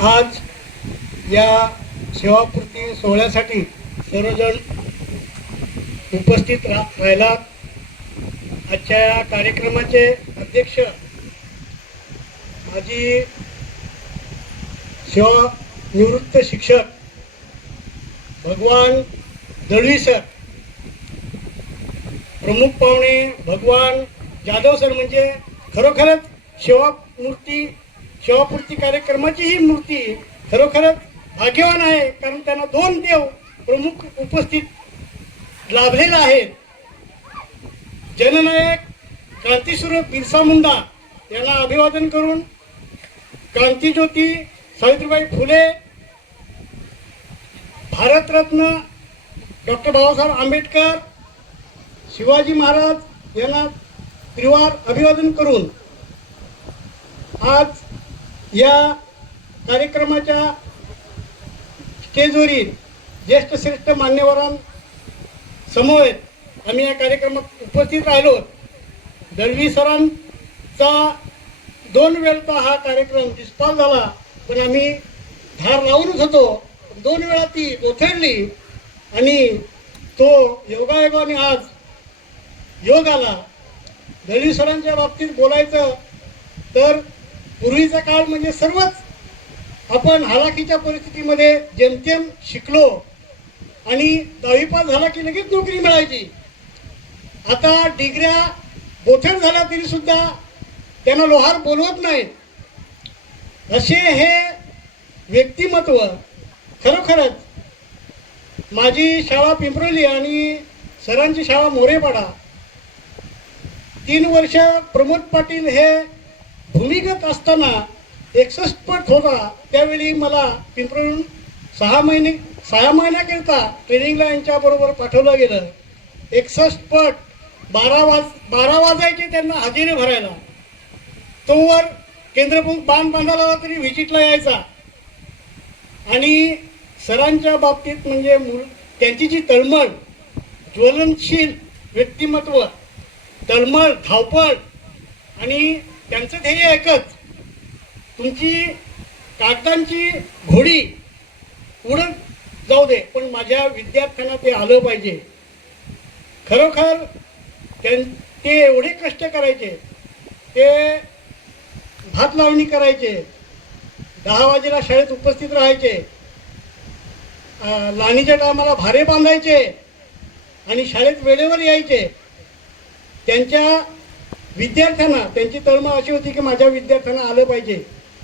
आज या सेवापूर्ती सोहळ्यासाठी सर्वजण उपस्थित रा राहिला. आजच्या या कार्यक्रमाचे अध्यक्ष माजी सेवा निवृत्त शिक्षक भगवान दळवी सर प्रमुख पाहुणे भगवान जाधव सर म्हणजे खरोखरच सेवा मूर्ती सेवापूर्ती कार्यक्रमाची ही मूर्ती खरोखरच भाग्यवान आहे कारण त्यांना दोन देव प्रमुख उपस्थित लाभलेला आहेत. जननायक क्रांतीस्वरूप बिरसा मुंडा यांना अभिवादन करून क्रांतीज्योती सावित्रीबाई फुले भारतरत्न डॉक्टर बाबासाहेब आंबेडकर शिवाजी महाराज यांना त्रिवार अभिवादन करून आज या कार्यक्रमाच्या स्टेजवरील ज्येष्ठ श्रेष्ठ मान्यवरांसमवेत आम्ही या कार्यक्रमात उपस्थित राहिलो. दळवी सरांचा दोन वेळचा हा कार्यक्रम निष्फळ झाला पण आम्ही धार लावूनच होतो. दोन वेळा ती ओथळली आणि तो योगायोगाने आज योग आला. दळवी सरांच्या बाबतीत बोलायचं तर पूर्वीचा काळ म्हणजे सर्वच आपण हालाकीच्या परिस्थितीमध्ये जेमतेम शिकलो आणि दहावी पास झाला की लगेच नोकरी मिळायची. आता डिग्र्या बोथट झाल्या तरी सुद्धा त्यांना लोहार बोलवत नाहीत. असे हे व्यक्तिमत्व खरोखरच माझी शाळा पिंपरोली आणि सरांची शाळा मोरेपाडा तीन वर्ष प्रमोद पाटील हे भूमिगत असताना एकसष्ट पट होता त्यावेळी मला पिंपरून सहा महिने सहा महिन्याकरिता ट्रेनिंगला यांच्याबरोबर पाठवलं गेलं. एकसष्ट पट बारा वाज बारा वाजायचे त्यांना हजेरी भरायला. तोवर केंद्रपूर बांध बांधायला तरी व्हिजिटला यायचा. आणि सरांच्या बाबतीत म्हणजे मुल त्यांची जी तळमळ ज्वलनशील व्यक्तिमत्व तळमळ धावपळ आणि त्यांचं ध्येय एकच. तुमची कागदांची घोडी उडत जाऊ दे पण माझ्या विद्यार्थ्यांना ते आलं पाहिजे. खरोखर त्यां ते एवढे कष्ट करायचे ते भात लावणी करायचे दहा वाजेला शाळेत उपस्थित राहायचे लाणीच्या टायमाला भारे बांधायचे आणि शाळेत वेळेवर यायचे. त्यांच्या विद्यार्थ्यांना त्यांची तळमळ अशी होती की माझ्या विद्यार्थ्यांना आलं पाहिजे.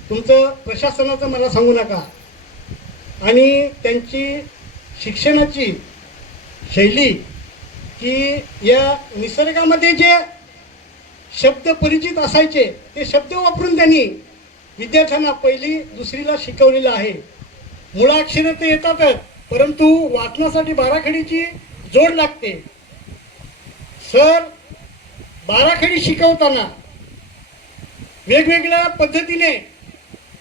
तुमचं प्रशासनाचं मला सांगू नका. आणि त्यांची शिक्षणाची शैली की या निसर्गामध्ये जे शब्द परिचित असायचे ते शब्द वापरून त्यांनी विद्यार्थ्यांना पहिली दुसरीला शिकवलेलं आहे. मुळाक्षरं तर येतातच परंतु वाचनासाठी बाराखडीची जोड लागते. सर बाराखडी शिकवताना वेगवेगळ्या पद्धतीने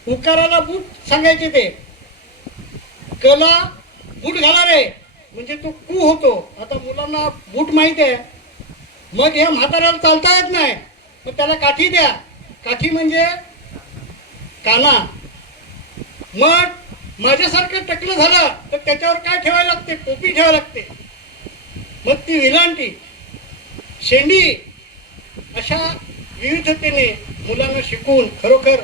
उकाराला बूट सांगायचे ते. कला बूट घाला रे म्हणजे तो कू होतो. आता मुलांना बूट माहीत आहे. मग ह्या म्हाताऱ्याला चालता येत नाही. मग त्याला काठी द्या. काठी म्हणजे काना. मग माझ्यासारखं टकलं झालं तर त्याच्यावर काय ठेवायला लागते? टोपी ठेवायला लागते. मग ती विलांटी शेंडी अशा विविधतेने मुलांना शिकून खरोखर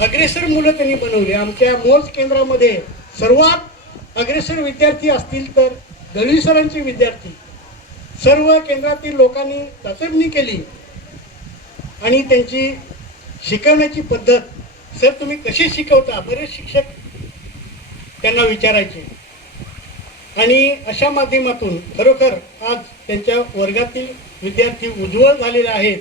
अग्रेसर मुलं त्यांनी बनवली. आमच्या मोज केंद्रामध्ये सर्वात अग्रेसर विद्यार्थी असतील तर दळवी सरांचे विद्यार्थी. सर्व केंद्रातील लोकांनी चाचपणी केली. आणि त्यांची शिकवण्याची पद्धत सर तुम्ही कशी शिकवता? बरेच शिक्षक त्यांना विचारायचे. आणि अशा माध्यमातून खरोखर आज त्यांच्या वर्गातील विद्यार्थी उज्ज्वल झालेले आहेत.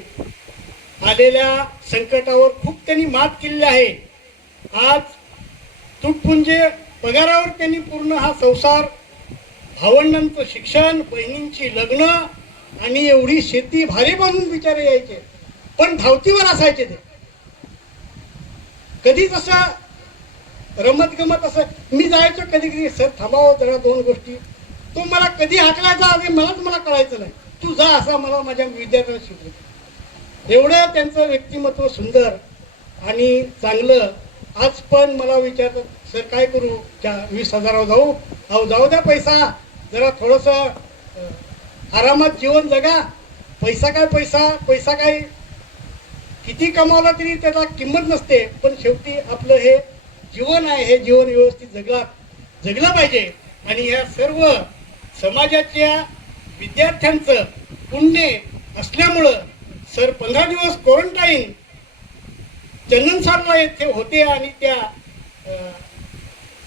आलेल्या संकटावर खूप त्यांनी मात केलेली आहे. आज तुटपुंजे पगारावर त्यांनी पूर्ण हा संसार भावंडांचं शिक्षण बहिणींची लग्न आणि एवढी शेती भारी बांधून बिचारे यायचे. पण धावतीवर असायचे ते. कधीच असं रमत गमत असं मी जायचो कधी कधी सर थांबावं जरा दोन गोष्टी. तो मला कधी हाकलायचा? आधी मलाच मला कळायचं नाही. तू जा असा मला माझ्या विद्यार्थ्यांना शिकवतो एवढं त्यांचं व्यक्तिमत्व सुंदर आणि चांगलं. आज पण मला विचारतात सर काय करू? त्या वीस हजारावर जाऊ? अहो जाऊ द्या पैसा. जरा थोडंसं आरामात जीवन जगा. पैसा काय पैसा? पैसा काय किती कमावला तरी त्याला किंमत नसते. पण शेवटी आपलं हे जीवन आहे हे जीवन व्यवस्थित जगला जगलं पाहिजे. आणि ह्या सर्व समाजाच्या विद्यार्थ्यांचं पुण्य असल्यामुळं सर पंधरा दिवस क्वारंटाईन चंदनसारला येथे होते आणि त्या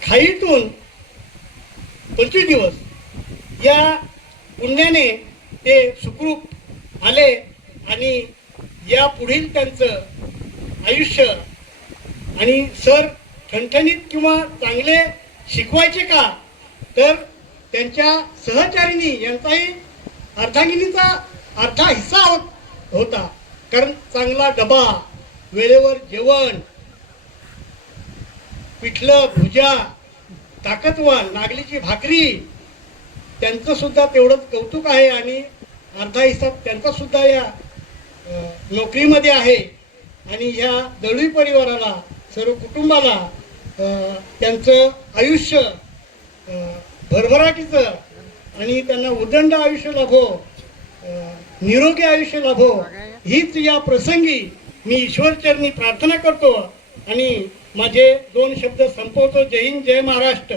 खाईतून पंचवीस दिवस या पुण्याने ते सुखरूप आले आणि या पुढील त्यांचं आयुष्य आणि सर ठणठणीत किंवा चांगले शिकवायचे का तर त्यांच्या सहचारिणी यांचाही अर्धांगिनीचा अर्धा हिस्सा होत. होता कारण चांगला डबा वेळेवर जेवण पिठलं भुजा ताकदवान नागलीची भाकरी त्यांचं सुद्धा तेवढंच कौतुक आहे आणि अर्धा हिस्सा त्यांचा सुद्धा या नोकरीमध्ये आहे. आणि ह्या दळवी परिवाराला सर्व कुटुंबाला त्यांचं आयुष्य भरभराटीचं. आणि त्यांना उदंड आयुष्य लाभो निरोगी आयुष्य लाभो हीच या प्रसंगी मी ईश्वरचरणी प्रार्थना करतो. आणि माझे दोन शब्द संपवतो. जय हिंद जय महाराष्ट्र.